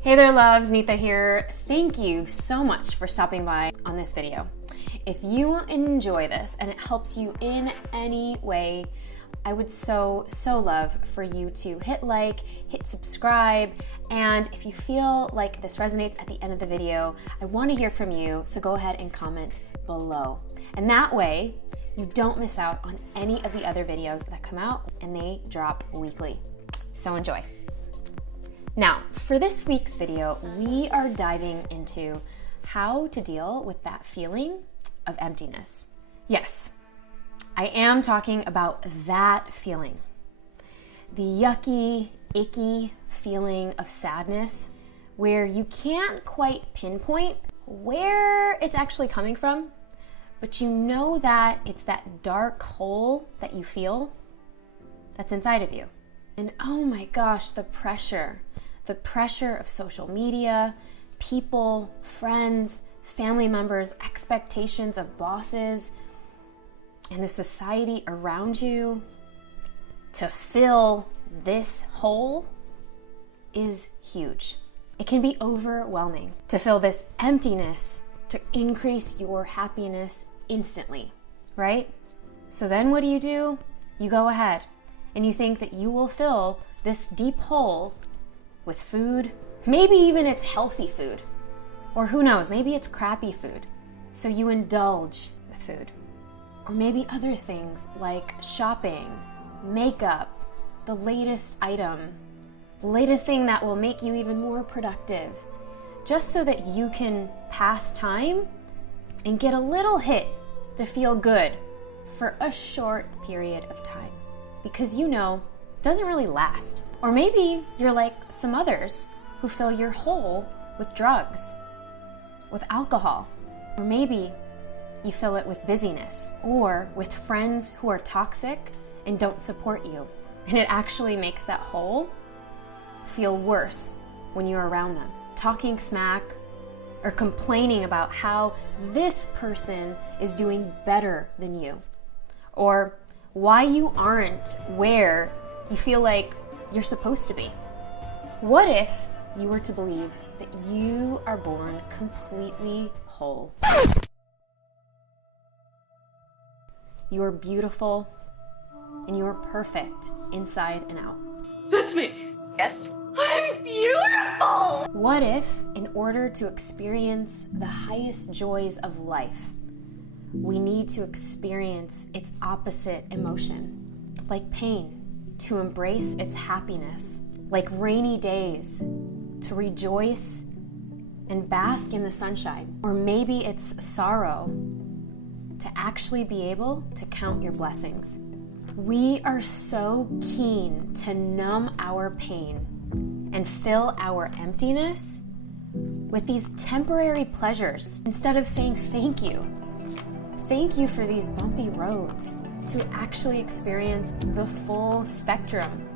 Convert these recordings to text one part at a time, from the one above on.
Hey there loves, Neeta here. Thank you so much for stopping by on this video. If you enjoy this and it helps you in any way, I would so love for you to hit like, hit subscribe, and if you feel like this resonates at the end of the video, I want to hear from you, so go ahead and comment below. And that way, you don't miss out on any of the other videos that come out, and they drop weekly. So enjoy. Now, for this week's video, we are diving into how to deal with that feeling of emptiness. Yes, I am talking about that feeling. The yucky, icky feeling of sadness where you can't quite pinpoint where it's actually coming from, but you know that it's that dark hole that you feel that's inside of you. And oh my gosh, the pressure of social media, people, friends, family members, expectations of bosses, and the society around you to fill this hole is huge. It can be overwhelming to fill this emptiness to increase your happiness instantly, right? So then what do? You go ahead and you think that you will fill this deep hole with food. Maybe even it's healthy food, or who knows, maybe it's crappy food. So you indulge with food. Or maybe other things like shopping, makeup, the latest item, the latest thing that will make you even more productive, just so that you can pass time and get a little hit to feel good for a short period of time. Because you know, it doesn't really last. Or maybe you're like some others who fill your hole with drugs, with alcohol, or maybe you fill it with busyness, or with friends who are toxic and don't support you. And it actually makes that hole feel worse when you're around them. Talking smack or complaining about how this person is doing better than you, or why you aren't where you feel like you're supposed to be. What if you were to believe that you are born completely whole? You are beautiful and you are perfect inside and out. That's me. Yes. I'm beautiful! What if, in order to experience the highest joys of life, we need to experience its opposite emotion, like pain, to embrace its happiness, like rainy days, to rejoice and bask in the sunshine, or maybe it's sorrow, to actually be able to count your blessings. We are so keen to numb our pain and fill our emptiness with these temporary pleasures instead of saying thank you. Thank you for these bumpy roads, to actually experience the full spectrum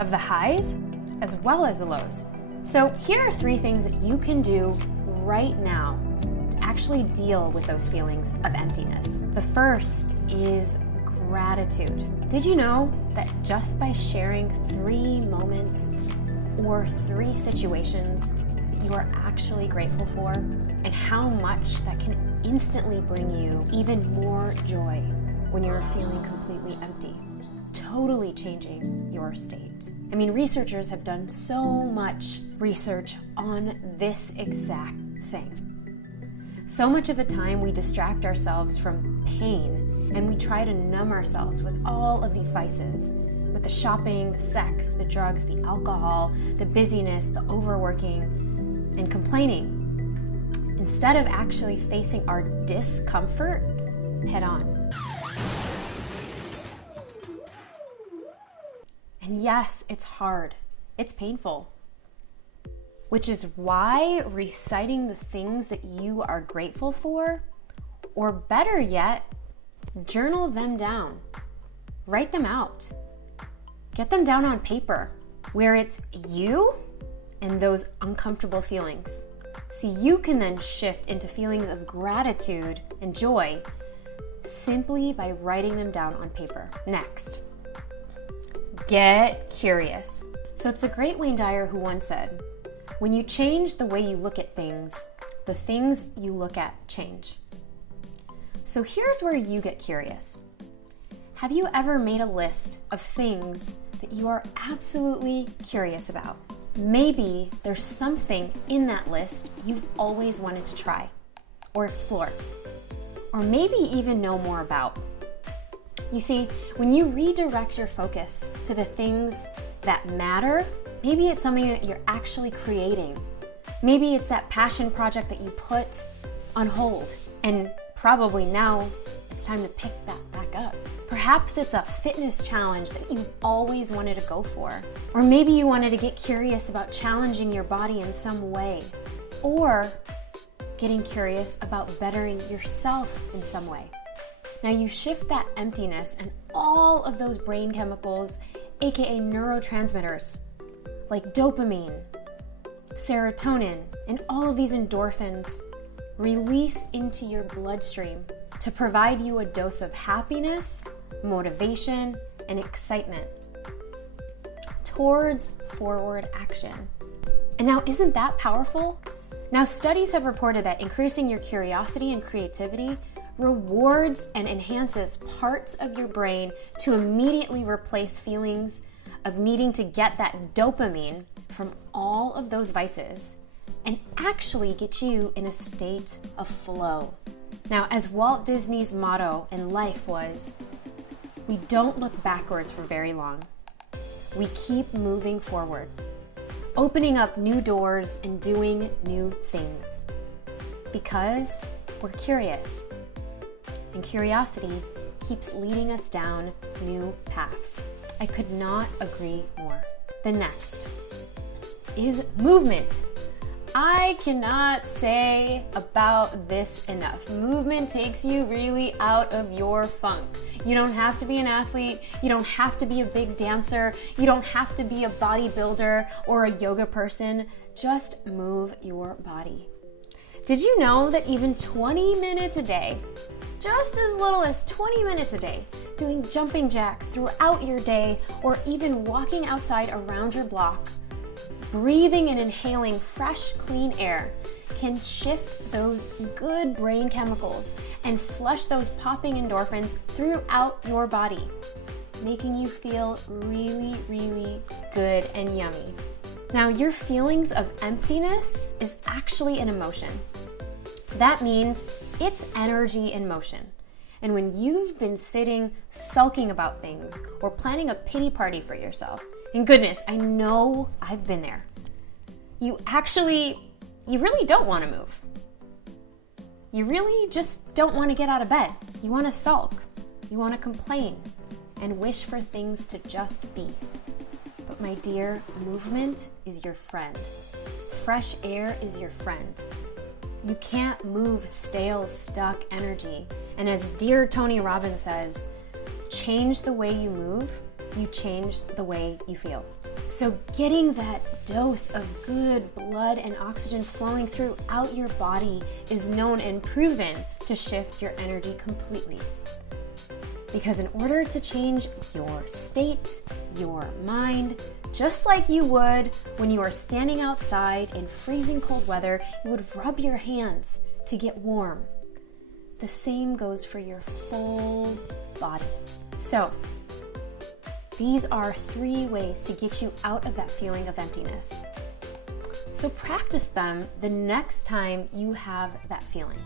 of the highs as well as the lows. So here are 3 things that you can do right now to actually deal with those feelings of emptiness. The first is gratitude. Did you know that just by sharing 3 moments or 3 situations that you are actually grateful for, and how much that can instantly bring you even more joy when you're feeling completely empty, totally changing your state. I mean, researchers have done so much research on this exact thing. So much of the time we distract ourselves from pain and we try to numb ourselves with all of these vices, with the shopping, the sex, the drugs, the alcohol, the busyness, the overworking, and complaining, instead of actually facing our discomfort head on. And yes, it's hard. It's painful. Which is why reciting the things that you are grateful for, or better yet, journal them down. Write them out. Get them down on paper, where it's you and those uncomfortable feelings. So you can then shift into feelings of gratitude and joy simply by writing them down on paper. Next, get curious. So it's the great Wayne Dyer who once said, When you change the way you look at things, the things you look at change. So here's where you get curious. Have you ever made a list of things that you are absolutely curious about? Maybe there's something in that list you've always wanted to try or explore, or maybe even know more about. You see, when you redirect your focus to the things that matter, maybe it's something that you're actually creating. Maybe it's that passion project that you put on hold, and probably now it's time to pick that back up. Perhaps it's a fitness challenge that you've always wanted to go for. Or maybe you wanted to get curious about challenging your body in some way. Or getting curious about bettering yourself in some way. Now you shift that emptiness and all of those brain chemicals, aka neurotransmitters, like dopamine, serotonin, and all of these endorphins release into your bloodstream to provide you a dose of happiness, motivation, and excitement towards forward action. And now, isn't that powerful? Now, studies have reported that increasing your curiosity and creativity rewards and enhances parts of your brain to immediately replace feelings of needing to get that dopamine from all of those vices and actually get you in a state of flow. Now, as Walt Disney's motto in life was, we don't look backwards for very long. We keep moving forward, opening up new doors and doing new things because we're curious. And curiosity keeps leading us down new paths. I could not agree more. The next is movement. I cannot say about this enough. Movement takes you really out of your funk. You don't have to be an athlete. You don't have to be a big dancer. You don't have to be a bodybuilder or a yoga person. Just move your body. Did you know that even 20 minutes a day, just as little as 20 minutes a day, doing jumping jacks throughout your day, or even walking outside around your block, breathing and inhaling fresh, clean air can shift those good brain chemicals and flush those popping endorphins throughout your body, making you feel really, really good and yummy. Now, your feelings of emptiness is actually an emotion. That means it's energy in motion. And when you've been sitting sulking about things or planning a pity party for yourself, and goodness, I know I've been there, you really don't want to move. You really just don't want to get out of bed. You want to sulk. You want to complain and wish for things to just be. But my dear, movement is your friend. Fresh air is your friend. You can't move stale, stuck energy. And as dear Tony Robbins says, change the way you move, you change the way you feel. So getting that dose of good blood and oxygen flowing throughout your body is known and proven to shift your energy completely. Because in order to change your state, your mind, just like you would when you are standing outside in freezing cold weather, you would rub your hands to get warm. The same goes for your full body. So, these are 3 ways to get you out of that feeling of emptiness. So practice them the next time you have that feeling.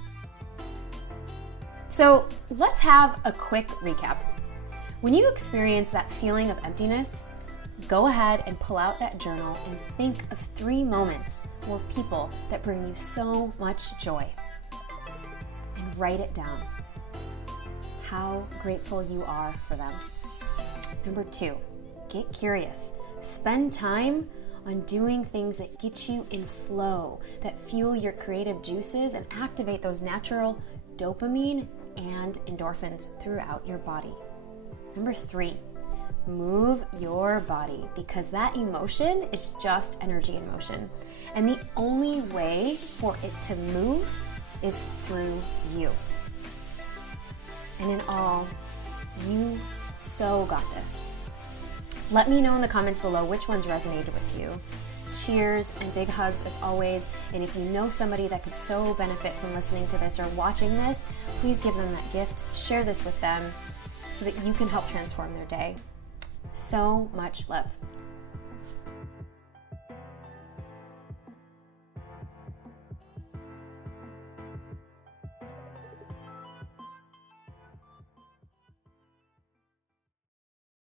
So let's have a quick recap. When you experience that feeling of emptiness, go ahead and pull out that journal and think of 3 moments or people that bring you so much joy. And write it down. How grateful you are for them. Number 2, get curious. Spend time on doing things that get you in flow, that fuel your creative juices and activate those natural dopamine and endorphins throughout your body. Number 3, move your body, because that emotion is just energy in motion. And the only way for it to move is through you. And in all, you so got this. Let me know in the comments below which ones resonated with you. cheers and big hugs as always. And if you know somebody that could so benefit from listening to this or watching this, please give them that gift. Share this with them so that you can help transform their day. So much love.